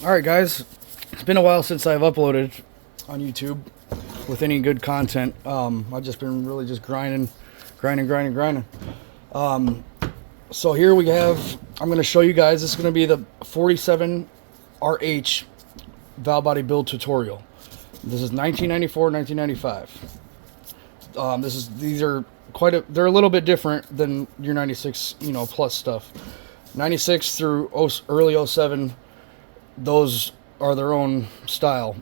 Alright guys, it's been a while since I've uploaded on YouTube with any good content. I've just been really just grinding. So here we have, I'm going to show you guys, this is going to be the 47RH valve body build tutorial. This is 1994, 1995. These are they're a little bit different than your 96, plus stuff. 96 through early 07, those are their own style.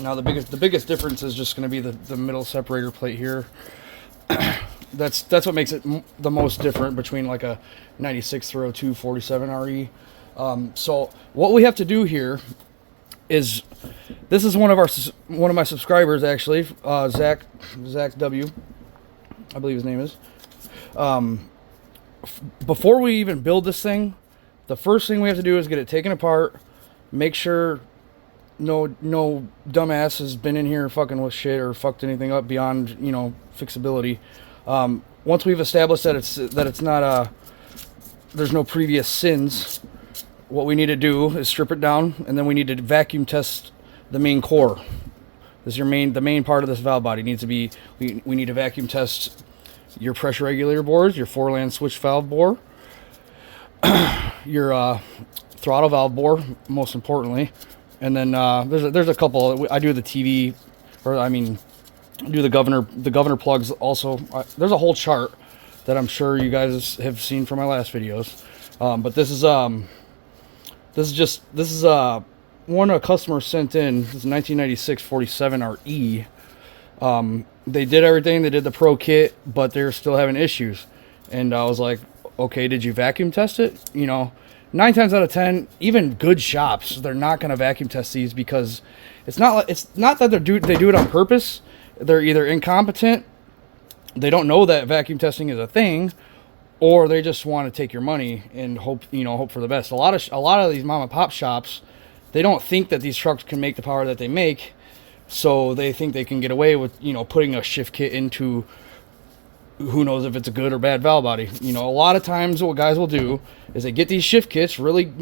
Now the biggest difference is just going to be the middle separator plate here. That's what makes it the most different between like a 96 through 02 47 RE. So what we have to do here is, this is one of my subscribers actually, Zach W, I believe his name is. Before we even build this thing, the first thing we have to do is get it taken apart, make sure no dumbass has been in here fucking with shit or fucked anything up beyond fixability. Once we've established that it's not there's no previous sins, what we need to do is strip it down, and then we need to vacuum test the main core. This is the main part of this valve body needs to be, we need to vacuum test your pressure regulator bores, your 4-land switch valve bore, your throttle valve bore, most importantly, and then there's a couple. I do the TV, or I mean, do the governor plugs also. There's a whole chart that I'm sure you guys have seen from my last videos, but this is one a customer sent in. This is 1996 47RE. They did everything. They did the pro kit, but they're still having issues. And I was like, okay, did you vacuum test it? 9 times out of 10, even good shops, they're not going to vacuum test these, because it's not that they do it on purpose. They're either incompetent, they don't know that vacuum testing is a thing, or they just want to take your money and hope for the best. A lot of these mom and pop shops, they don't think that these trucks can make the power that they make, so they think they can get away with putting a shift kit into who knows if it's a good or bad valve body. A lot of times what guys will do is they get these shift kits, really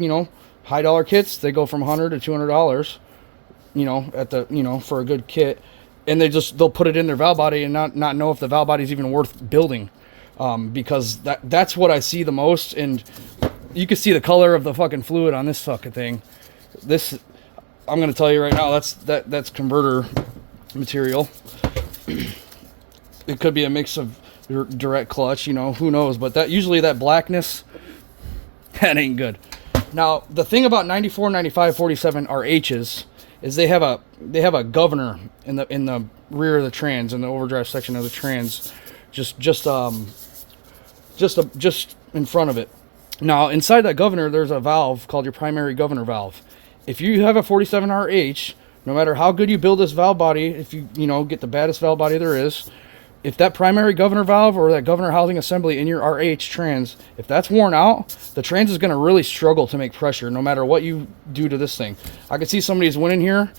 high dollar kits. They go from $100 to $200, at the for a good kit, and they'll put it in their valve body and not know if the valve body is even worth building, because that's what I see the most. And you can see the color of the fucking fluid on this fucking thing. This, I'm gonna tell you right now, that's converter material. It could be a mix of direct clutch, who knows, but usually that blackness, that ain't good. Now the thing about 94, 95, 47 RHs is they have a governor in the rear of the trans, in the overdrive section of the trans, just in front of it. Now inside that governor there's a valve called your primary governor valve. If you have a 47RH, no matter how good you build this valve body, if you get the baddest valve body there is, if that primary governor valve or that governor housing assembly in your RH trans, if that's worn out, the trans is going to really struggle to make pressure no matter what you do to this thing. I could see somebody's went in here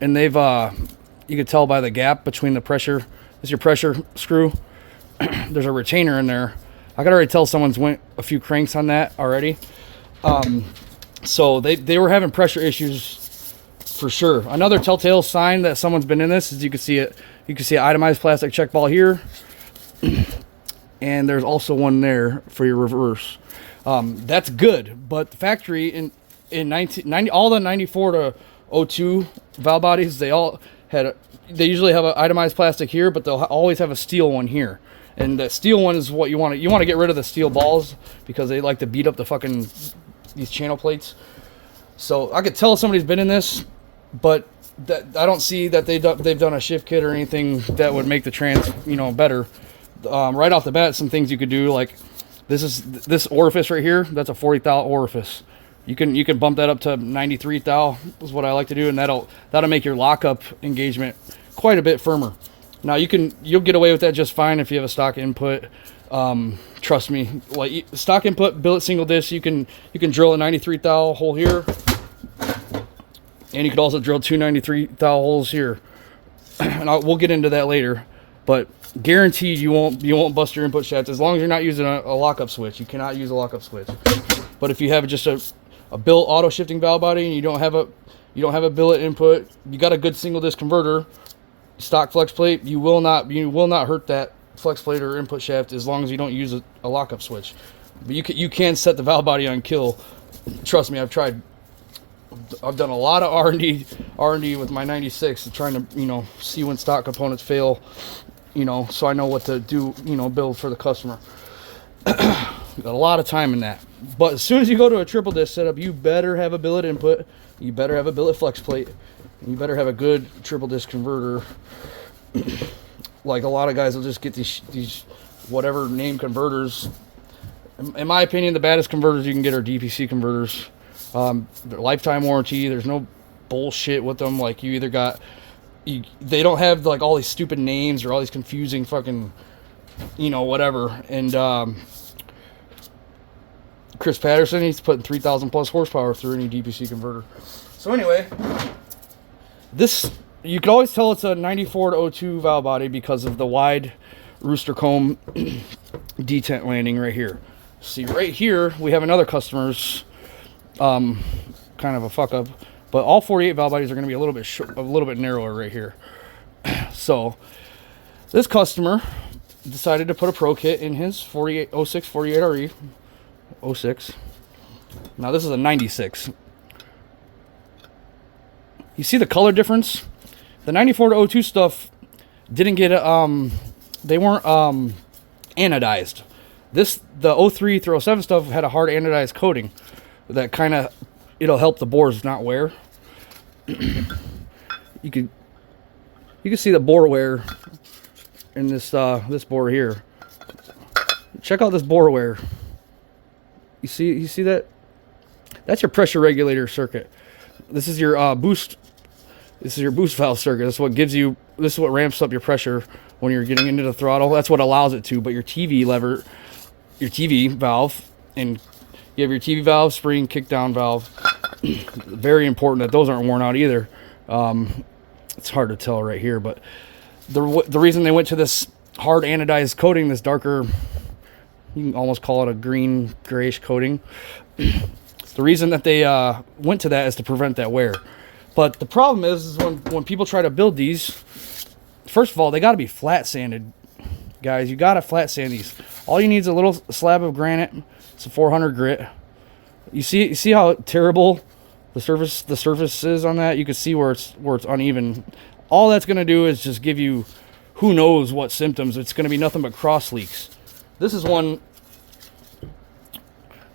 and they've you could tell by the gap between the pressure. This is your pressure screw. There's a retainer in there. I could already tell someone's went a few cranks on that already. So they were having pressure issues for sure. Another telltale sign that someone's been in this is you can see it. You can see an itemized plastic check ball here, and there's also one there for your reverse. That's good, but the factory in 1990, all the 94 to 02 valve bodies, they usually have an itemized plastic here, but they'll always have a steel one here. And the steel one is what you want to get rid of the steel balls, because they like to beat up the fucking these channel plates. So I could tell somebody's been in this, but I don't see that they've done a shift kit or anything that would make the trans better. Right off the bat, some things you could do, like this orifice right here, that's a 40 thou orifice. You can bump that up to 93 thou is what I like to do, and that'll make your lockup engagement quite a bit firmer. Now you'll get away with that just fine if you have a stock input. Trust me, like stock input billet single disc, you can drill a 93 thou hole here, and you could also drill two 93 thou holes here. And we'll get into that later, but guaranteed you won't bust your input shafts as long as you're not using a lockup switch. You cannot use a lockup switch. But if you have just a built auto shifting valve body and you don't have a billet input, you got a good single disc converter, stock flex plate, you will not hurt that flex plate or input shaft as long as you don't use a lockup switch. But you can set the valve body on kill. Trust me, I've done a lot of R&D with my 96 trying to, see when stock components fail, so I know what to do, build for the customer. Got a lot of time in that. But as soon as you go to a triple disc setup, you better have a billet input, you better have a billet flex plate, and you better have a good triple disc converter. Like a lot of guys will just get these whatever name converters. In my opinion, the baddest converters you can get are DPC converters. They're lifetime warranty. There's no bullshit with them. Like you either they don't have like all these stupid names or all these confusing fucking, whatever. And Chris Patterson, he's putting 3,000 plus horsepower through any DPC converter. So anyway, this, you can always tell it's a 94 to 02 valve body because of the wide rooster comb detent landing right here. See right here, we have another customer's kind of a fuck up, but all 48 valve bodies are going to be a little bit narrower right here. So this customer decided to put a pro kit in his 06 48RE 06. Now this is a 96. You see the color difference? The 94 to 02 stuff didn't get they weren't anodized. The 03 through 07 stuff had a hard anodized coating that kind of, it'll help the bores not wear. You can see the bore wear in this bore here. Check out this bore wear. You see that? That's your pressure regulator circuit. This is your boost. This is your boost valve circuit. This is what ramps up your pressure when you're getting into the throttle. That's what allows it to. But your TV lever, your TV valve, and you have your TV valve, spring, kickdown valve. Very important that those aren't worn out either. It's hard to tell right here, but the reason they went to this hard anodized coating, this darker, you can almost call it a green grayish coating. The reason that they went to that is to prevent that wear. But the problem is when people try to build these, first of all, they got to be flat sanded, guys. You got to flat sand these. All you need is a little slab of granite. It's a 400 grit. You see how terrible the surface is on that. You can see where it's uneven. All that's going to do is just give you who knows what symptoms. It's going to be nothing but cross leaks. This is one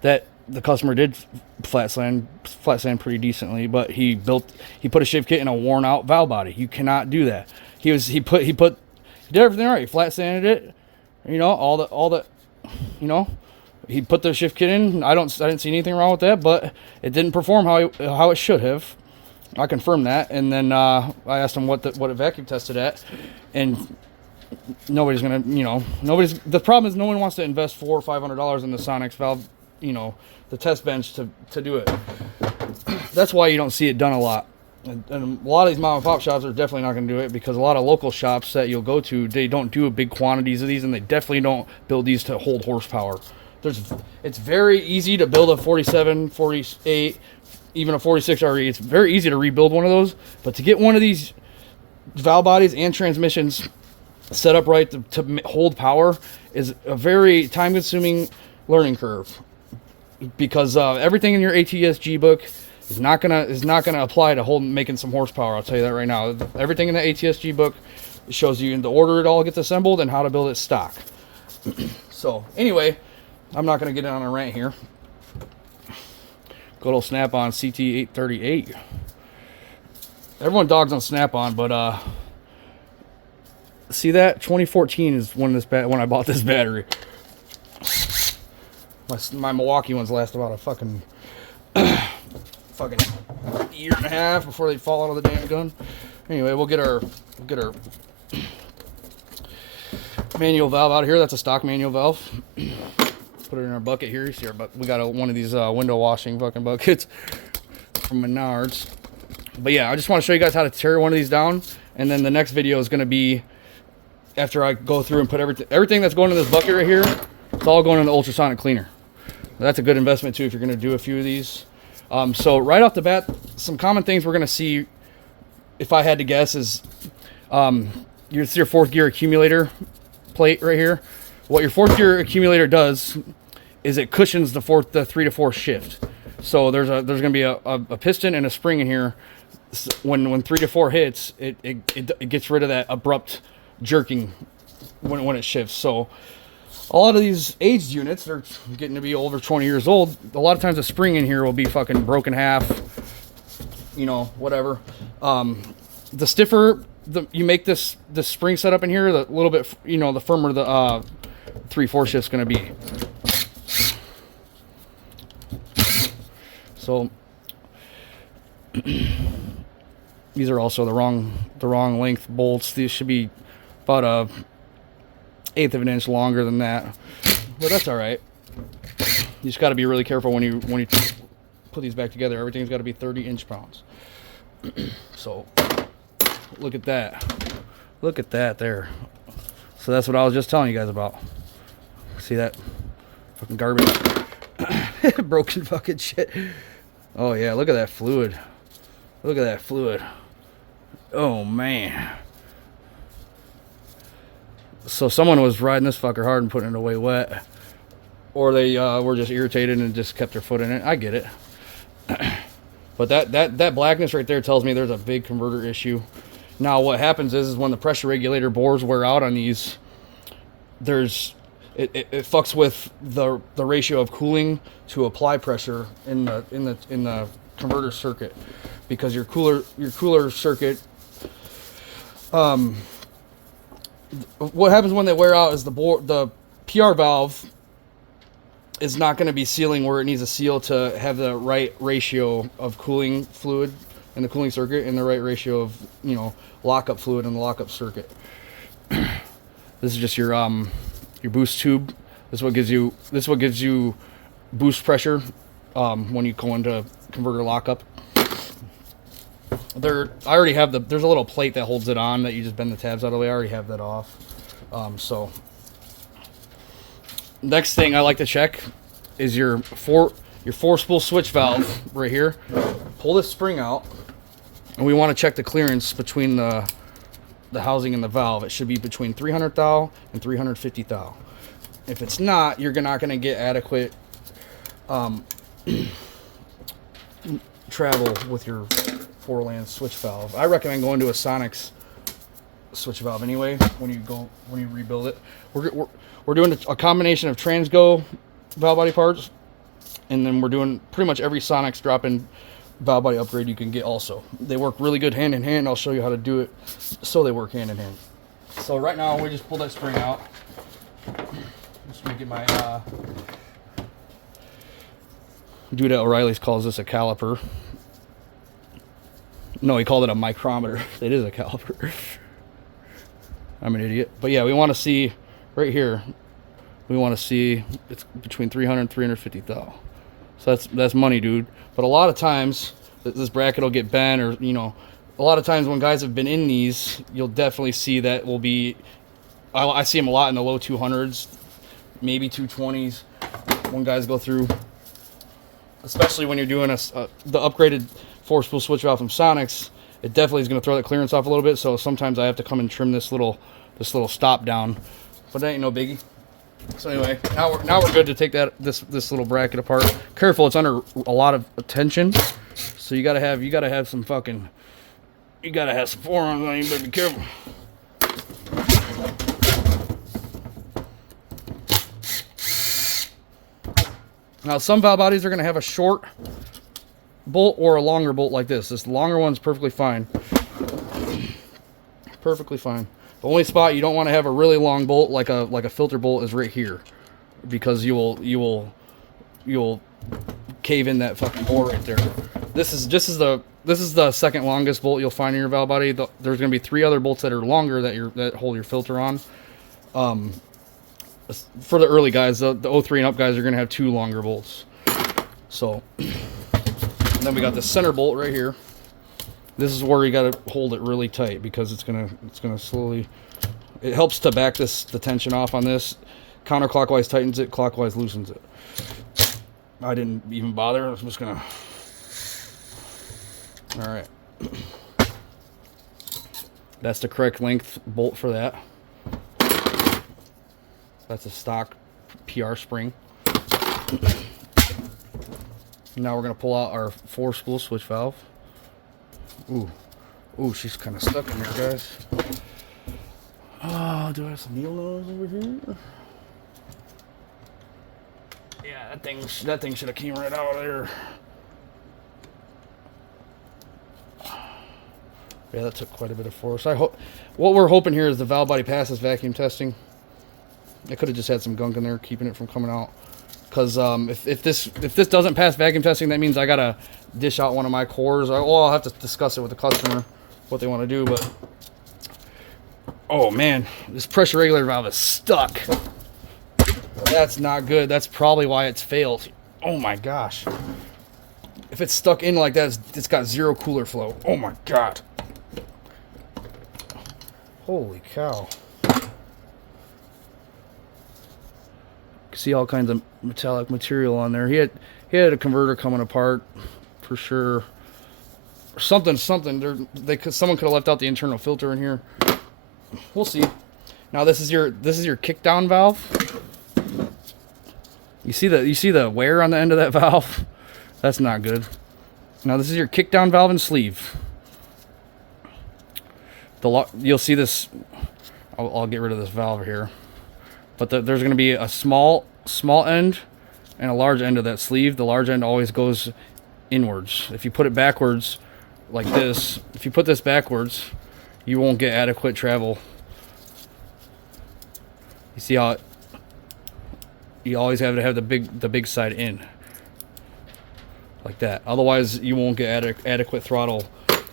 that the customer did flat sand pretty decently, but he put a shift kit in a worn out valve body. You cannot do that. He did everything right. He flat sanded it, he put the shift kit in. I didn't see anything wrong with that, but it didn't perform how it should have. I confirmed that, and then I asked him what it vacuum tested at, and nobody's gonna, the problem is no one wants to invest $400 or $500 in the Sonics valve, the test bench to do it. That's why you don't see it done a lot. And a lot of these mom and pop shops are definitely not going to do it because a lot of local shops that you'll go to, they don't do big quantities of these, and they definitely don't build these to hold horsepower. It's very easy to build a 47, 48, even a 46 RE. It's very easy to rebuild one of those, but to get one of these valve bodies and transmissions set up right to hold power is a very time-consuming learning curve, because everything in your ATSG book is not gonna apply to making some horsepower. I'll tell you that right now. Everything in the ATSG book shows you in the order it all gets assembled and how to build it stock. So anyway, I'm not gonna get on a rant here. Good old Snap-on CT838. Everyone dogs on Snap-on, but see that 2014 is when I bought this battery. My Milwaukee ones last about a fucking year and a half before they fall out of the damn gun. Anyway, we'll get our manual valve out of here. That's a stock manual valve. Put it in our bucket here. You see we got one of these window washing fucking buckets from Menards. But yeah, I just want to show you guys how to tear one of these down, and then the next video is going to be after I go through and put everything that's going in this bucket right here. It's all going in the ultrasonic cleaner. That's a good investment too if you're going to do a few of these. So right off the bat, some common things we're gonna see, if I had to guess, is your fourth gear accumulator plate right here. What your fourth gear accumulator does is it cushions the 3 to 4 shift. So there's gonna be a piston and a spring in here. When 3 to 4 hits, it gets rid of that abrupt jerking when it shifts. So a lot of these aged units, they're getting to be over 20 years old. A lot of times the spring in here will be fucking broken half, you know, whatever. The stiffer you make this spring setup in here, the little bit, you know, the firmer the 3/4 shift's gonna be. So these are also the wrong length bolts. These should be about a 1/8 of an inch longer than that, but that's all right. You just got to be really careful when you put these back together. Everything's got to be 30 inch-pounds. So look at that there. So that's what I was just telling you guys about. See that fucking garbage, broken fucking shit. Oh yeah, look at that fluid. Look at that fluid. Oh man. So someone was riding this fucker hard and putting it away wet, or they were just irritated and just kept their foot in it. I get it. But that blackness right there tells me there's a big converter issue. Now what happens is when the pressure regulator bores wear out on these, it fucks with the ratio of cooling to apply pressure in the converter circuit, because your cooler circuit, what happens when they wear out is the PR valve is not going to be sealing where it needs to seal to have the right ratio of cooling fluid in the cooling circuit and the right ratio of, you know, lockup fluid in the lockup circuit. This is just your boost tube. This is what gives you boost pressure when you go into converter lockup. I already have there's a little plate that holds it on that you just bend the tabs out of the way. I already have that off. So next thing I like to check is your four spool switch valve right here. Pull this spring out, and we want to check the clearance between the housing and the valve. It should be between 300 thou and 350 thou. If it's not, you're not going to get adequate travel with your 4-land switch valve. I recommend going to a Sonics switch valve anyway when you rebuild it. We're doing a combination of Transgo valve body parts, and then we're doing pretty much every Sonics drop-in valve body upgrade you can get also. They work really good hand in hand. I'll show you how to do it so they work hand in hand. So right now we just pull that spring out. Just make it my dude at O'Reilly's calls this a caliper. No, he called it a micrometer. It is a caliper. I'm an idiot. But yeah, we want to see right here. We want to see it's between 300 and 350 thou. So that's money, dude. But a lot of times this bracket will get bent, or, you know, a lot of times when guys have been in these, you'll definitely see that will be. I see them a lot in the low 200s, maybe 220s when guys go through. Especially when you're doing the upgraded 4-spool switch valve from Sonics, it definitely is going to throw that clearance off a little bit. So sometimes I have to come and trim this little stop down, but that ain't no biggie. So anyway, now we're good to take this little bracket apart. Careful, it's under a lot of tension, so you gotta have some forearms on you. Better be careful. Now some valve bodies are gonna have a short bolt or a longer bolt like this. This longer one's perfectly fine. Perfectly fine. The only spot you don't want to have a really long bolt like a filter bolt is right here, because you will cave in that fucking bore right there. This is the second longest bolt you'll find in your valve body. There's going to be 3 other bolts that are longer that hold your filter on. For the early guys, the 03 and up guys are going to have 2 longer bolts. So, and then we got the center bolt right here. This is where you got to hold it really tight, because it's gonna slowly. It helps to back the tension off on this. Counterclockwise tightens it, clockwise loosens it. I didn't even bother. I'm just gonna All right. That's the correct length bolt for that. That's a stock PR spring. Now we're going to pull out our 4-spool switch valve. Ooh. Ooh, she's kind of stuck in there, guys. Oh, do I have some needle nose over here? Yeah, that thing should have came right out of there. Yeah, that took quite a bit of force. What we're hoping here is the valve body passes vacuum testing. I could have just had some gunk in there keeping it from coming out. Because if this doesn't pass vacuum testing, that means I gotta dish out one of my cores. I'll have to discuss it with the customer what they want to do. But oh man, this pressure regulator valve is stuck. That's not good. That's probably why it's failed. Oh my gosh. If it's stuck in like that, it's got zero cooler flow. Oh my god. Holy cow. See all kinds of metallic material on there. He had a converter coming apart for sure. Something. Someone could have left out the internal filter in here. We'll see. Now this is your kick down valve. You see the wear on the end of that valve? That's not good. Now this is your kick down valve and sleeve. You'll see this. I'll get rid of this valve here. But there's going to be a small end and a large end of that sleeve. The large end always goes inwards. If you put it backwards like this, if you put this backwards, you won't get adequate travel. You see how you always have to have the big side in. Like that. Otherwise, you won't get adequate throttle.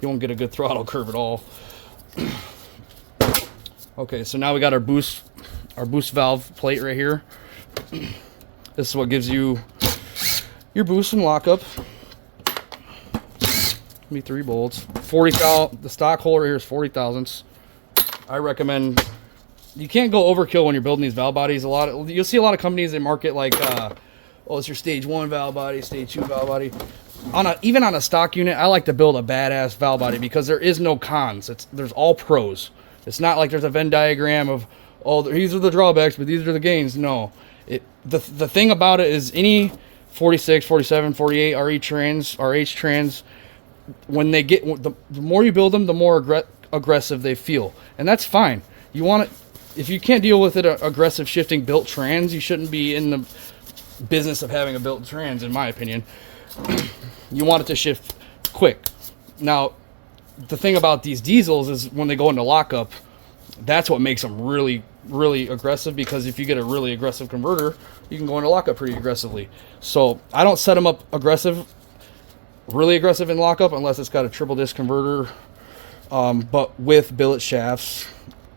You won't get a good throttle curve at all. Okay, so now we got our boost valve plate right here. This is what gives you your boost and lockup. Be 3 bolts. 40 thou. The stock hole right here is 40 thousandths. I recommend. You can't go overkill when you're building these valve bodies. You'll see a lot of companies that market like, oh, it's your stage 1 valve body, stage 2 valve body. Even on a stock unit, I like to build a badass valve body because there is no cons. There's all pros. It's not like there's a Venn diagram of, oh, these are the drawbacks, but these are the gains. No. The thing about it is any 46, 47, 48 RH trans, when they get, the more you build them, the more aggressive they feel. And that's fine. You want it, if you can't deal with it, aggressive shifting built trans, you shouldn't be in the business of having a built trans, in my opinion. You want it to shift quick. Now, the thing about these diesels is when they go into lockup, that's what makes them really, really aggressive, because if you get a really aggressive converter, you can go into lockup pretty aggressively. So I don't set them up really aggressive in lockup unless it's got a triple disc converter, but with billet shafts,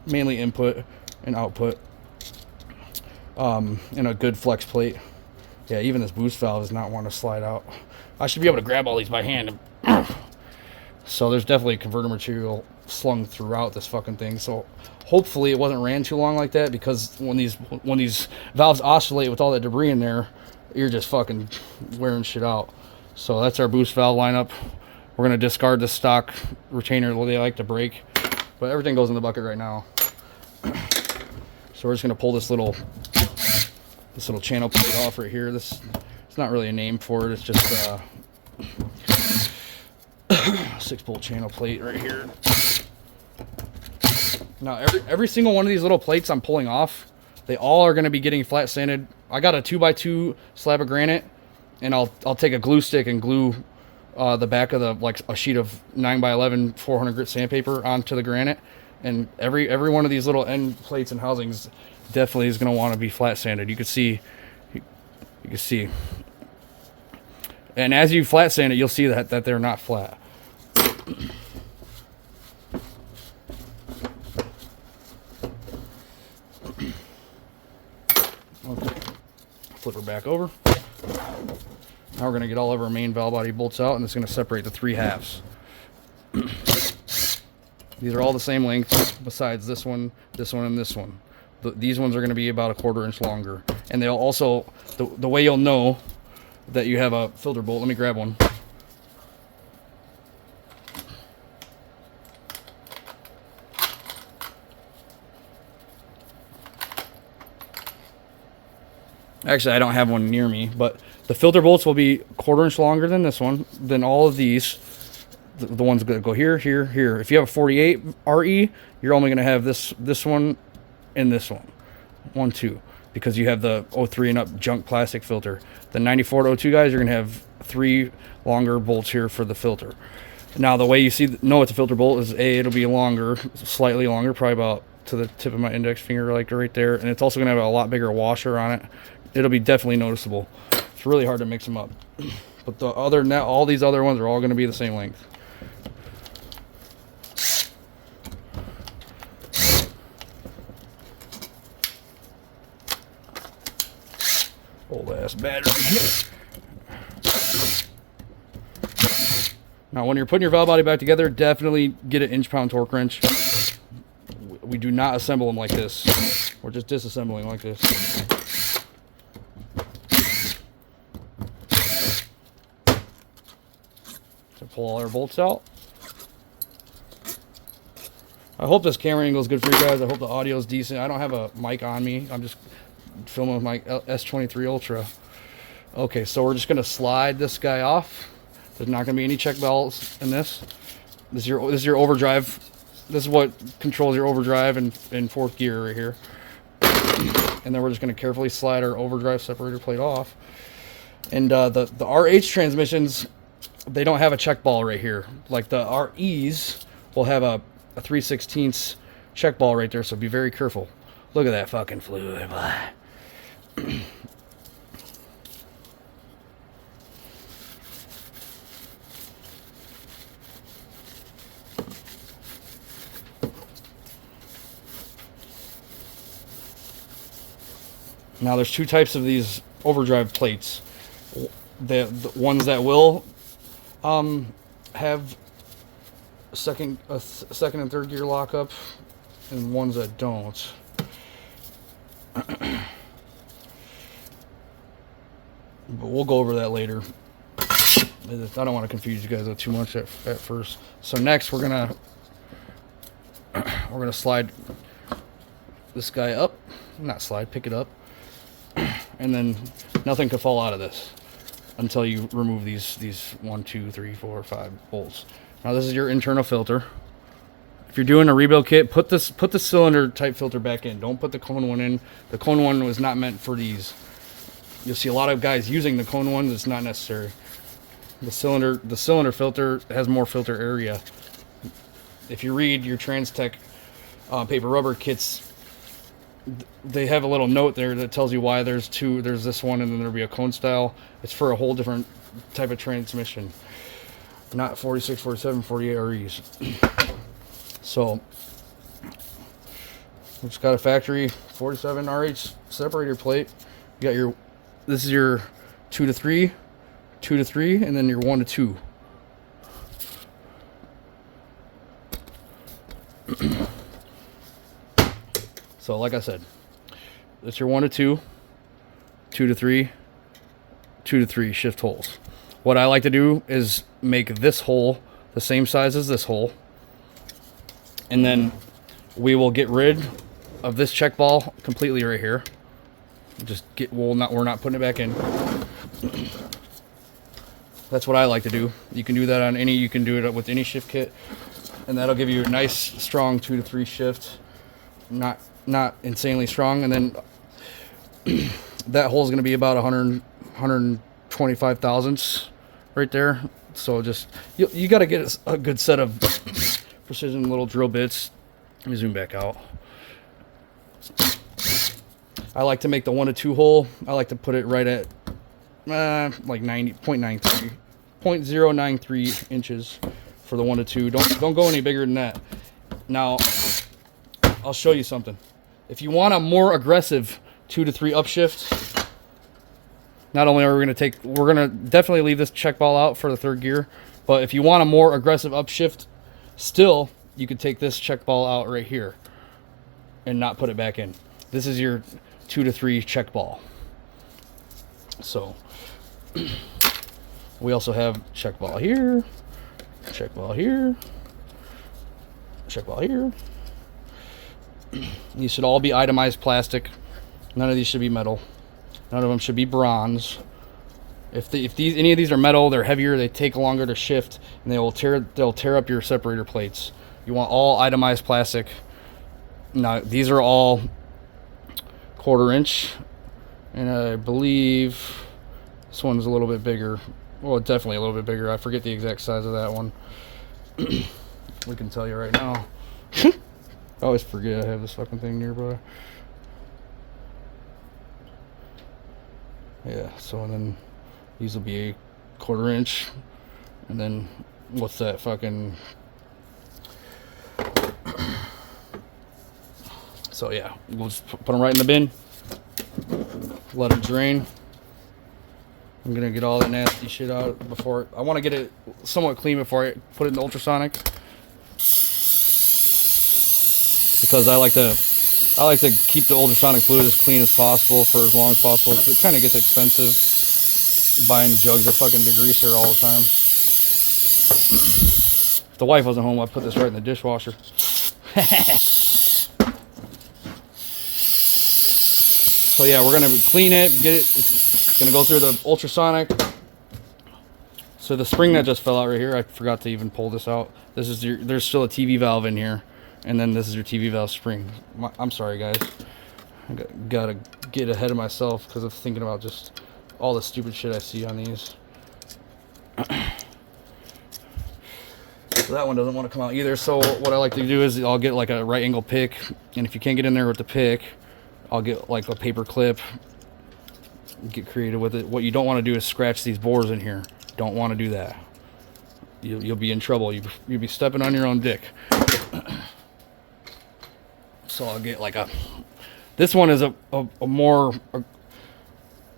mainly input and output, and a good flex plate. Yeah, even this boost valve does not want to slide out. I should be able to grab all these by hand. So there's definitely converter material slung throughout this fucking thing. So hopefully it wasn't ran too long like that, because when these valves oscillate with all that debris in there, you're just fucking wearing shit out. So that's our boost valve lineup. We're gonna discard the stock retainer that they like to break, but everything goes in the bucket right now. So we're just gonna pull this little channel plate off right here. It's not really a name for it. It's just 6-bolt channel plate right here. Now every single one of these little plates I'm pulling off, they all are going to be getting flat sanded. I got a 2x2 slab of granite, and I'll take a glue stick and glue the back of a sheet of 9x11 400 grit sandpaper onto the granite, and every one of these little end plates and housings definitely is going to want to be flat sanded. You can see, and as you flat sand it, you'll see that they're not flat. Okay, flip her back over. Now we're going to get all of our main valve body bolts out, and it's going to separate the 3 halves. These are all the same length, besides this one, and this one. These ones are going to be about a 1/4 inch longer, and they'll also, the way you'll know that you have a filter bolt, let me grab one. Actually, I don't have one near me, but the filter bolts will be 1/4 inch longer than this one, than all of these. The ones that go here, here, here. If you have a 48 RE, you're only going to have this one and this one. 1, 2. Because you have the 03 and up junk plastic filter. The 94 to 02 guys, you're going to have 3 longer bolts here for the filter. Now, the way you know it's a filter bolt is it'll be longer, slightly longer, probably about to the tip of my index finger, like right there. And it's also going to have a lot bigger washer on it. It'll be definitely noticeable. It's really hard to mix them up. But all these other ones are all going to be the same length. Old ass battery. Now, when you're putting your valve body back together, definitely get an inch-pound torque wrench. We do not assemble them like this. We're just disassembling like this. So pull all our bolts out. I hope this camera angle is good for you guys. I hope the audio is decent. I don't have a mic on me. I'm just filming with my S23 Ultra. Okay, so we're just going to slide this guy off. There's not going to be any check valves in this. This is your overdrive. This is what controls your overdrive in 4th gear right here. And then we're just going to carefully slide our overdrive separator plate off. And the RH transmissions, they don't have a check ball right here. Like the REs will have a 3/16 check ball right there, so be very careful. Look at that fucking fluid. Now there's 2 types of these overdrive plates. The ones that will have a second and 3rd gear lockup, and ones that don't. But we'll go over that later. I don't want to confuse you guys too much at first. So next we're gonna slide this guy up. Not slide, pick it up. And then nothing can fall out of this until you remove these 1, 2, 3, 4, 5 bolts. Now this is your internal filter. If you're doing a rebuild kit, put the cylinder type filter back in. Don't put the cone one in. The cone one was not meant for these. You'll see a lot of guys using the cone ones. It's not necessary. The cylinder filter has more filter area. If you read your Transtech paper rubber kits, they have a little note there that tells you why there's this one, and then there'll be a cone style. It's for a whole different type of transmission, not 46, 47, 48 REs. So we just got a factory 47 RH separator plate. You got this is your 2 to 3, 2 to 3, and then your 1 to 2. So like I said, it's your 1 to 2, 2 to 3, 2 to 3 shift holes. What I like to do is make this hole the same size as this hole, and then we will get rid of this check ball completely right here. We're not putting it back in. That's what I like to do. You can do that on you can do it with any shift kit, and that'll give you a nice strong 2 to 3 shift. Not insanely strong, and then that hole is going to be about 125 thousandths right there. So just you got to get a good set of precision little drill bits. Let me zoom back out. I like to make the 1 to 2 hole. I like to put it right at like 0.93 inches for the 1 to 2. Don't go any bigger than that. Now I'll show you something. If you want a more aggressive 2 to 3 upshift, not only are we're gonna definitely leave this check ball out for the 3rd gear, but if you want a more aggressive upshift, still you could take this check ball out right here and not put it back in. This is your 2 to 3 check ball. So we also have check ball here, check ball here, check ball here. These should all be itemized plastic. None of these should be metal. None of them should be bronze. If any of these are metal, they're heavier, they take longer to shift, and they'll tear up your separator plates. You want all itemized plastic. Now these are all 1/4 inch, and I believe this one's a little bit bigger. Well, definitely a little bit bigger. I forget the exact size of that one. We can tell you right now. I always forget I have this fucking thing nearby. Yeah, so and then these will be a 1/4 inch, and then what's that fucking? So yeah, we'll just put them right in the bin. Let it drain. I'm gonna get all that nasty shit out before. I want to get it somewhat clean before I put it in the ultrasonic, because I like to keep the ultrasonic fluid as clean as possible for as long as possible. It kind of gets expensive buying jugs of fucking degreaser all the time. If the wife wasn't home, I'd put this right in the dishwasher. So yeah, we're gonna clean it, get it. It's gonna go through the ultrasonic. So the spring that just fell out right here, I forgot to even pull this out. This is there's still a TV valve in here, and then this is your TV valve spring. I'm sorry, guys. I gotta get ahead of myself because I'm thinking about just all the stupid shit I see on these. So that one doesn't want to come out either. So what I like to do is I'll get like a right angle pick, and if you can't get in there with the pick, I'll get like a paper clip, get creative with it. What you don't want to do is scratch these bores in here. Don't want to do that. You'll be in trouble. You'll be stepping on your own dick. So I'll get like this one is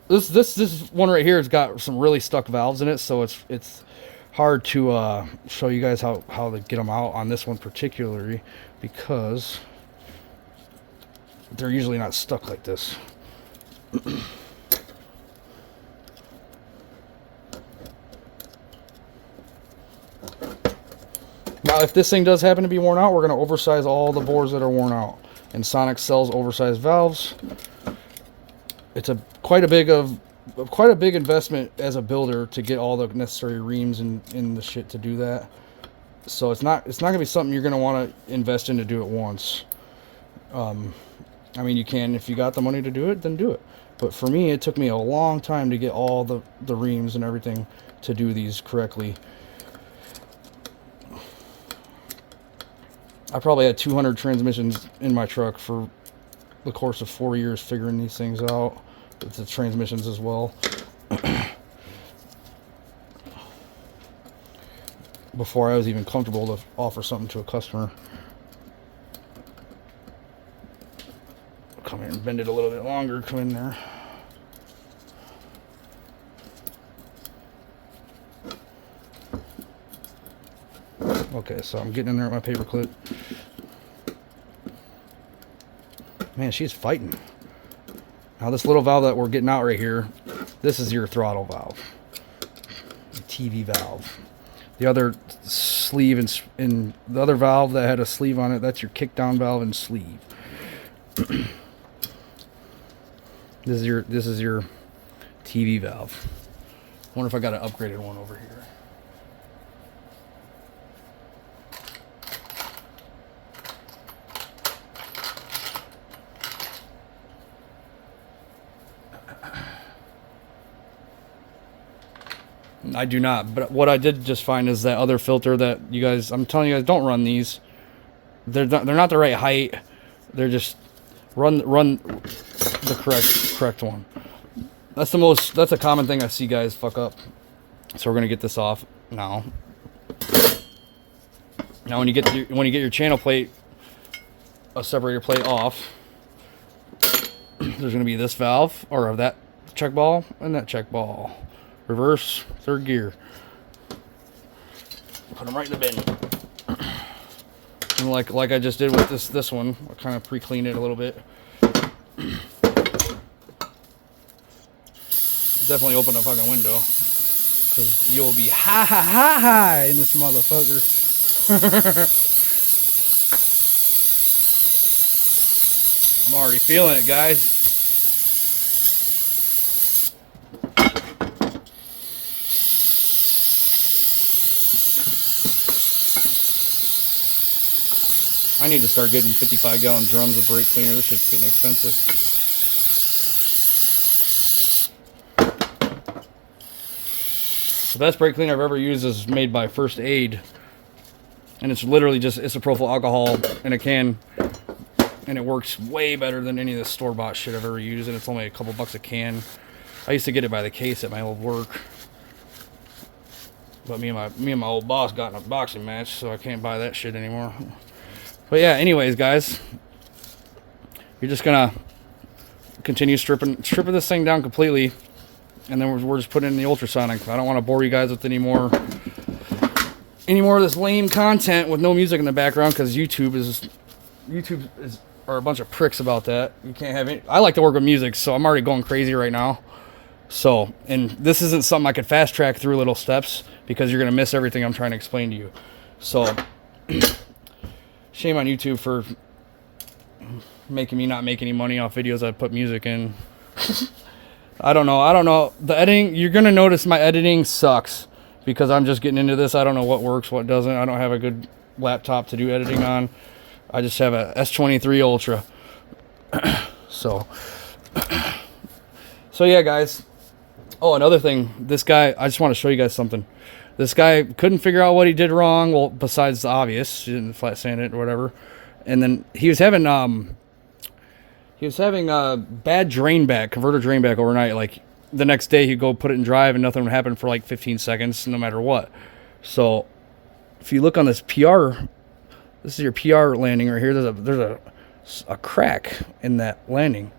this one right here has got some really stuck valves in it, so it's hard to show you guys how to get them out on this one particularly, because they're usually not stuck like this. Now, if this thing does happen to be worn out, we're going to oversize all the bores that are worn out. And Sonic sells oversized valves. It's quite a big investment as a builder to get all the necessary reams and the shit to do that. So it's not going to be something you're going to want to invest in to do it once. I mean, you can, if you got the money to do it, then do it. But for me, it took me a long time to get all the reams and everything to do these correctly. I probably had 200 transmissions in my truck for the course of 4 years figuring these things out, with the transmissions as well. Before I was even comfortable to offer something to a customer. Come here and bend it a little bit longer. Come in there. Okay, so I'm getting in there with my paper clip. Man, she's fighting. Now this little valve that we're getting out right here, this is your throttle valve, TV valve. The other sleeve and the other valve that had a sleeve on it, that's your kick down valve and sleeve. This is your TV valve. I wonder if I got an upgraded one over here. I do not, but what I did just find is that other filter that you guys, I'm telling you guys, don't run these. They're not the right height. They're just run the correct one. That's a common thing I see guys fuck up. So we're gonna get this off now. Now when you get your channel plate, a separator plate off, there's gonna be this valve or that check ball and that check ball. Reverse, third gear. Put them right in the bin. And like I just did with this one, I kind of pre-cleaned it a little bit. Definitely open the fucking window, because you'll be high in this motherfucker. I'm already feeling it, guys. I need to start getting 55-gallon drums of brake cleaner. This shit's getting expensive. The best brake cleaner I've ever used is made by First Aid. And it's literally just isopropyl alcohol in a can. And it works way better than any of the store-bought shit I've ever used. And it's only a couple bucks a can. I used to get it by the case at my old work. But me and my old boss got in a boxing match, so I can't buy that shit anymore. But yeah, anyways, guys. You're just gonna continue stripping this thing down completely. And then we're just putting in the ultrasonic. I don't want to bore you guys with any more of this lame content with no music in the background, because YouTube are a bunch of pricks about that. You can't have any. I like to work with music, so I'm already going crazy right now. So, and this isn't something I could fast track through little steps, because you're gonna miss everything I'm trying to explain to you. So, shame on YouTube for making me not make any money off videos I put music in. I don't know. The editing, you're going to notice my editing sucks because I'm just getting into this. I don't know what works, what doesn't. I don't have a good laptop to do editing on. I just have a S23 Ultra. So yeah, guys. Oh, another thing. This guy, I just want to show you guys something. This guy couldn't figure out what he did wrong. Well, besides the obvious, he didn't flat sand it or whatever. And then he was having a bad converter drain back overnight. Like the next day he'd go put it in drive and nothing would happen for like 15 seconds no matter what. So if you look on this PR, this is your PR landing right here. There's a crack in that landing.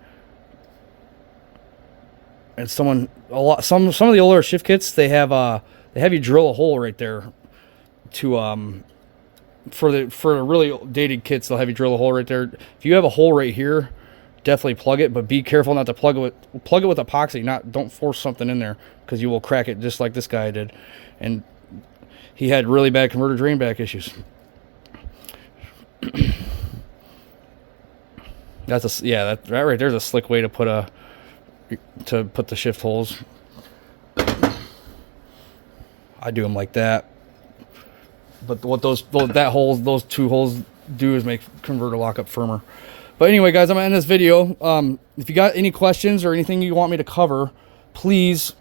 And some of the older shift kits, they have you drill a hole right there to for the really dated kits, they'll have you drill a hole right there. If you have a hole right here, definitely plug it, but be careful not to plug it with epoxy. Don't force something in there, because you will crack it just like this guy did. And he had really bad converter drain back issues. That right there's a slick way to put the shift holes. I do them like that. But what those two holes do is make converter lockup firmer. But anyway, guys, I'm going to end this video. If you got any questions or anything you want me to cover, please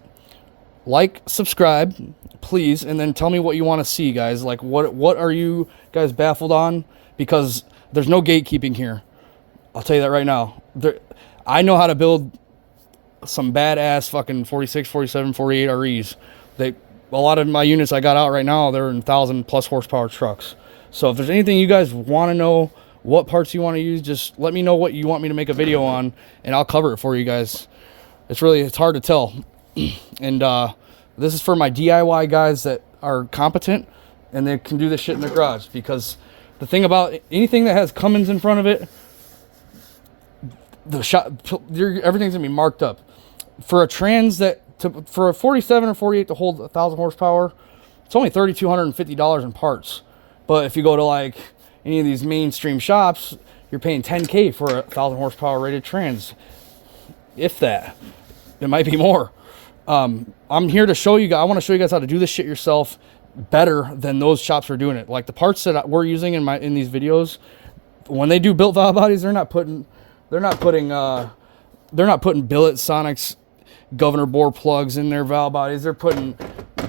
like, subscribe, please, and then tell me what you want to see, guys. Like, what are you guys baffled on? Because there's no gatekeeping here. I'll tell you that right now. I know how to build some badass fucking 46, 47, 48 REs. A lot of my units I got out right now, they're in 1,000+ horsepower trucks. So if there's anything you guys want to know, what parts you want to use, just let me know what you want me to make a video on, and I'll cover it for you guys. It's hard to tell. And this is for my DIY guys that are competent and they can do this shit in their garage, because the thing about anything that has Cummins in front of it, everything's gonna be marked up. For a trans for a 47 or 48 to hold 1,000 horsepower, it's only $3,250 in parts. But if you go to like any of these mainstream shops, you're paying $10K for a 1,000 horsepower rated trans. If that, it might be more. I'm here to show you guys. I want to show you guys how to do this shit yourself better than those shops are doing it. Like the parts that we're using in these videos, when they do built valve bodies, they're not putting billet Sonics governor bore plugs in their valve bodies. They're putting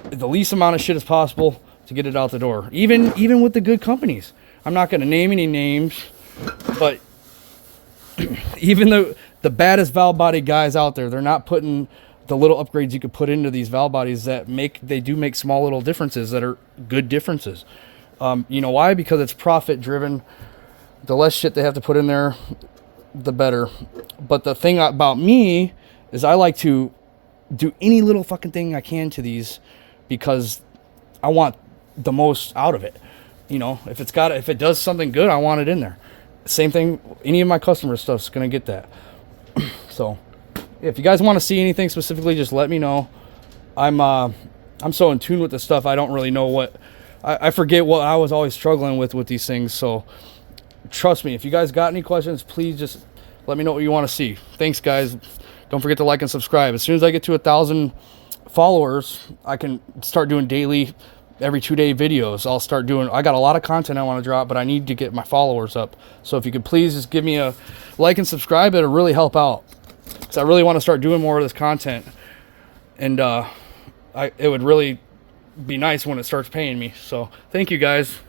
the least amount of shit as possible to get it out the door. Even with the good companies. I'm not going to name any names, but even the baddest valve body guys out there, they're not putting the little upgrades you could put into these valve bodies that they do make small little differences that are good differences. You know why? Because it's profit driven. The less shit they have to put in there, the better. But the thing about me is I like to do any little fucking thing I can to these, because I want the most out of it. You know, if it does something good, I want it in there. Same thing, any of my customer stuff's gonna get that. So if you guys want to see anything specifically, just let me know. I'm so in tune with this stuff, I don't really know what I forget what I was always struggling with these things. So trust me, if you guys got any questions, please just let me know what you want to see. Thanks, guys. Don't forget to like and subscribe. As soon as I get to 1,000 followers, I can start doing daily every 2-day videos. I'll start doing, I got a lot of content I want to drop, but I need to get my followers up. So if you could please just give me a like and subscribe, it'll really help out. Because I really want to start doing more of this content. And it would really be nice when it starts paying me. So thank you guys.